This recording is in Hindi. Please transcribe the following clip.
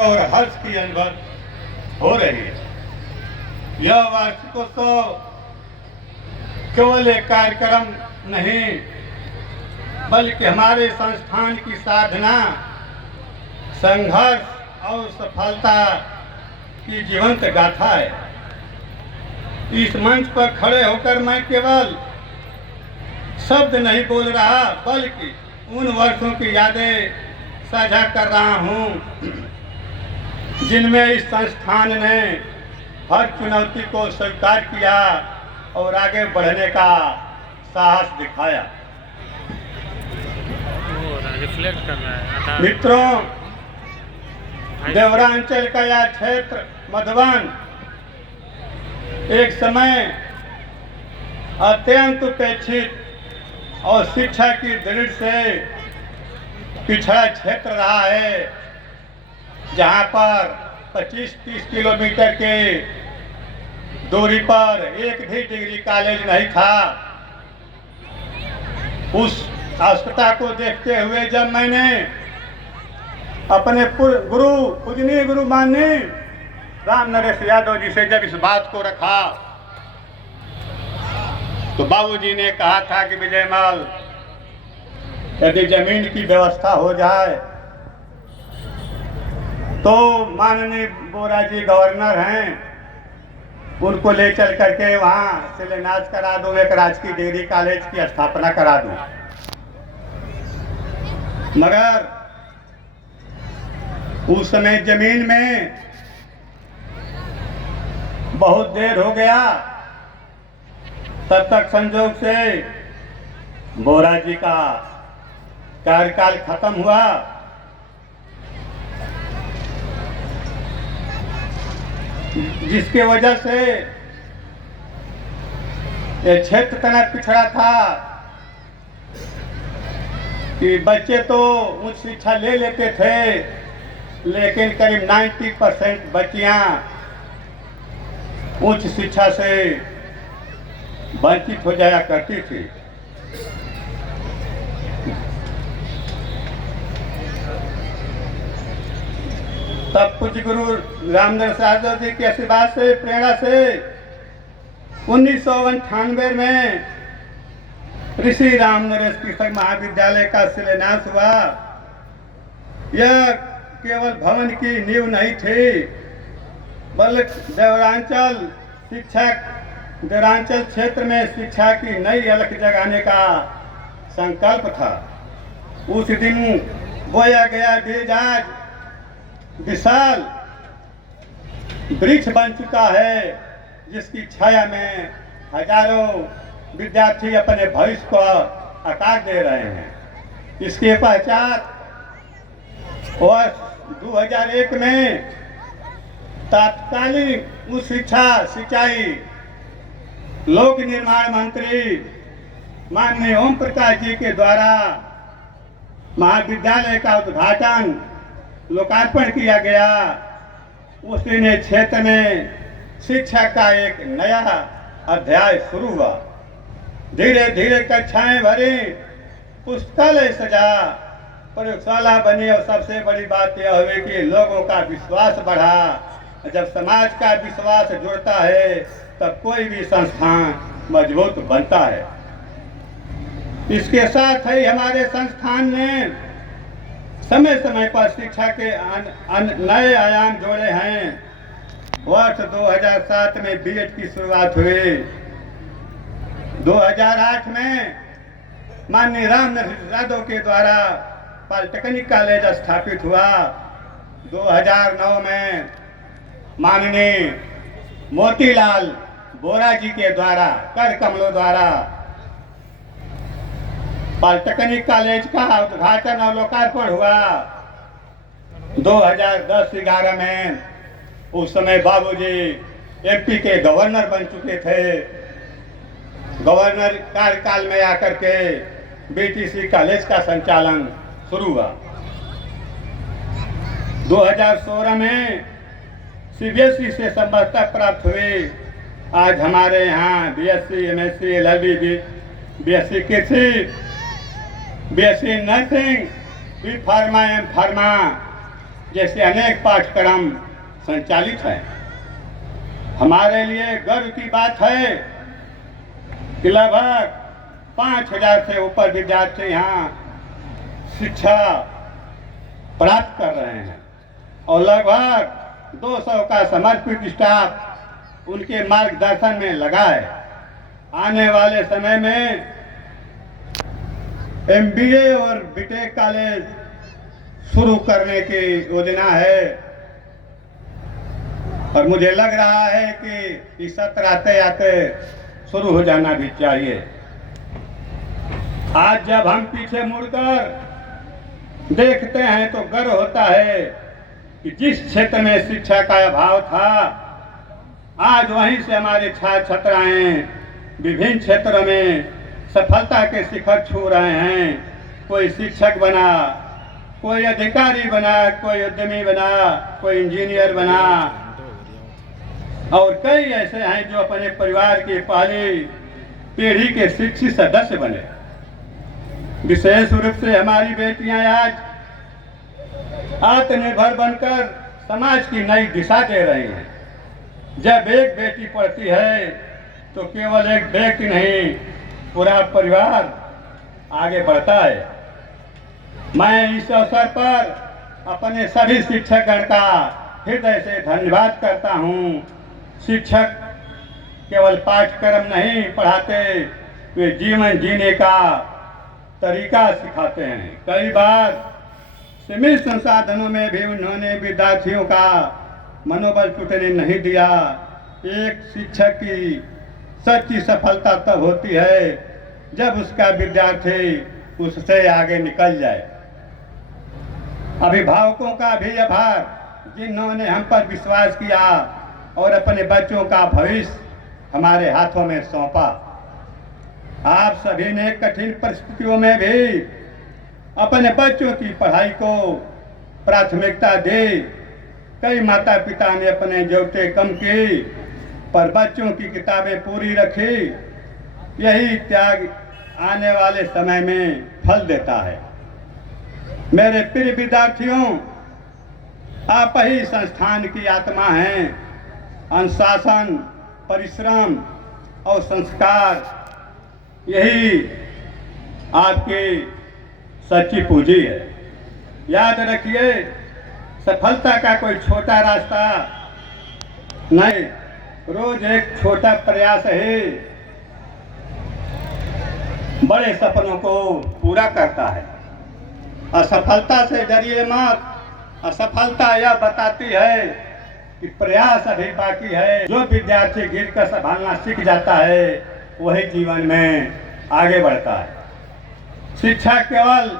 और हर्ष की अनुभव हो रही है। यह वार्षिकोत्सव केवल एक कार्यक्रम नहीं बल्कि हमारे संस्थान की साधना, संघर्ष और सफलता की जीवंत गाथा है। इस मंच पर खड़े होकर मैं केवल शब्द नहीं बोल रहा बल्कि उन वर्षों की यादें साझा कर रहा हूँ जिनमें इस संस्थान ने हर चुनौती को स्वीकार किया और आगे बढ़ने का साहस दिखाया। मित्रों, देवरांचल का यह क्षेत्र मधुबन एक समय अत्यंत उपेक्षित और शिक्षा की दृढ़ से पिछड़ा क्षेत्र रहा है, जहां पर 25-30 किलोमीटर के दूरी पर एक भी डिग्री कॉलेज नहीं था। उस आवश्यकता को देखते हुए जब मैंने अपने पूजनीय गुरु माननीय राम नरेश यादव जी से जब इस बात को रखा तो बाबूजी ने कहा था कि विजयमाल, यदि जमीन की व्यवस्था हो जाए तो माननीय बोरा जी गवर्नर हैं, उनको ले चल करके वहाँ शिलान्यास करा दूँ, एक राजकीय डिग्री कॉलेज की स्थापना करा दूँ। मगर उस समय जमीन में बहुत देर हो गया। तब तक संजोग से बोरा जी का कार्यकाल खत्म हुआ। जिसके वजह से ये क्षेत्र इतना पिछड़ा था कि बच्चे तो उच्च शिक्षा ले लेते थे, लेकिन करीब 90% बच्चियां उच्च शिक्षा से वंचित हो जाया करती थी। तब पूज्य गुरु रामनरेश यादव जी के आशीर्वाद से, प्रेरणा से 1998 में ऋषि राम नरेश कृषक महाविद्यालय का शिलान्यास हुआ। यह केवल भवन की नींव नहीं थी बल्कि देवरांचल क्षेत्र में शिक्षा की नई अलख जगाने का संकल्प था। उस दिन बोया गया बीज आज विशाल वृक्ष बन चुका है, जिसकी छाया में हजारों विद्यार्थी अपने भविष्य को आकार दे रहे हैं। इसकी पहचान वर्ष 2001 में तात्कालिक उच्च शिक्षा सिंचाई लोक निर्माण मंत्री माननीय ओम प्रकाश जी के द्वारा महाविद्यालय का उद्घाटन लोकार्पण किया गया। उस दिन क्षेत्र में शिक्षा का एक नया अध्याय शुरू हुआ। धीरे धीरे कक्षाएं भरी, पुस्तकालय सजा, प्रयोगशाला बनी और सबसे बड़ी बात यह हुई कि लोगों का विश्वास बढ़ा। जब समाज का विश्वास जुड़ता है तब कोई भी संस्थान मजबूत बनता है। इसके साथ ही हमारे संस्थान ने समय समय पर शिक्षा के नए आयाम जोड़े हैं। वर्ष 2007 में बीएड की शुरुआत हुई। 2008 में माननीय राम नरेश यादव के द्वारा पॉलिटेक्निक कॉलेज स्थापित हुआ। 2009 में माननीय मोतीलाल बोरा जी के द्वारा कर कमलों द्वारा पॉलिटेक्निक कॉलेज का उद्घाटन और लोकार्पण हुआ। 2010-11 में उस समय बाबूजी एमपी के गवर्नर बन चुके थे। गवर्नर कार्यकाल में आकर के बीटीसी कॉलेज का संचालन शुरू हुआ। 2016 में सीबीएसई से संबद्धता प्राप्त हुई। आज हमारे यहाँ बीएससी, एमएससी, एलएलबी, बीएससी कृषि, BSc nursing, B pharma, M pharma जैसे अनेक पाठ्यक्रम संचालित हैं। हमारे लिए गर्व की बात है कि लगभग 5,000 से ऊपर विद्यार्थी यहाँ शिक्षा प्राप्त कर रहे हैं और लगभग 200 का समर्पित स्टाफ उनके मार्गदर्शन में लगा है। आने वाले समय में MBA और BTech कॉलेज शुरू करने की योजना है और मुझे लग रहा है कि इस सत्र आते आते शुरू हो जाना भी चाहिए। आज जब हम पीछे मुड़कर देखते हैं तो गर्व होता है कि जिस क्षेत्र में शिक्षा का अभाव था, आज वहीं से हमारे छात्र छात्राएं विभिन्न क्षेत्रों में सफलता के शिखर छू रहे हैं। कोई शिक्षक बना, कोई अधिकारी बना, कोई उद्यमी बना, कोई इंजीनियर बना और कई ऐसे हैं जो अपने परिवार की पहली पीढ़ी के शिक्षित सदस्य बने। विशेष रूप से हमारी बेटियां आज आत्मनिर्भर बनकर समाज की नई दिशा दे रही हैं। जब एक बेटी पढ़ती है तो केवल एक व्यक्ति नहीं, पूरा परिवार आगे बढ़ता है। मैं इस अवसर पर अपने सभी शिक्षकगण का हृदय से धन्यवाद करता हूँ। शिक्षक केवल पाठ्यक्रम नहीं पढ़ाते, वे जीवन जीने का तरीका सिखाते हैं। कई बार सीमित संसाधनों में भी उन्होंने विद्यार्थियों का मनोबल टूटने नहीं दिया। एक शिक्षक की सच्ची सफलता तब होती है जब उसका विद्यार्थी उससे आगे निकल जाए। अभिभावकों का भी आभार जिन्होंने हम पर विश्वास किया और अपने बच्चों का भविष्य हमारे हाथों में सौंपा। आप सभी ने कठिन परिस्थितियों में भी अपने बच्चों की पढ़ाई को प्राथमिकता दी। कई माता पिता ने अपने जरूरतें कम की पर बच्चों की किताबें पूरी रखी। यही त्याग आने वाले समय में फल देता है। मेरे प्रिय विद्यार्थियों, आप ही संस्थान की आत्मा हैं। अनुशासन, परिश्रम और संस्कार यही आपकी सच्ची पूंजी है। याद रखिए, सफलता का कोई छोटा रास्ता नहीं, रोज एक छोटा प्रयास ही बड़े सपनों को पूरा करता है। असफलता से डरिए मत। असफलता यह बताती है कि प्रयास अभी बाकी है। जो विद्यार्थी गिरकर संभालना सीख जाता है वही जीवन में आगे बढ़ता है। शिक्षा केवल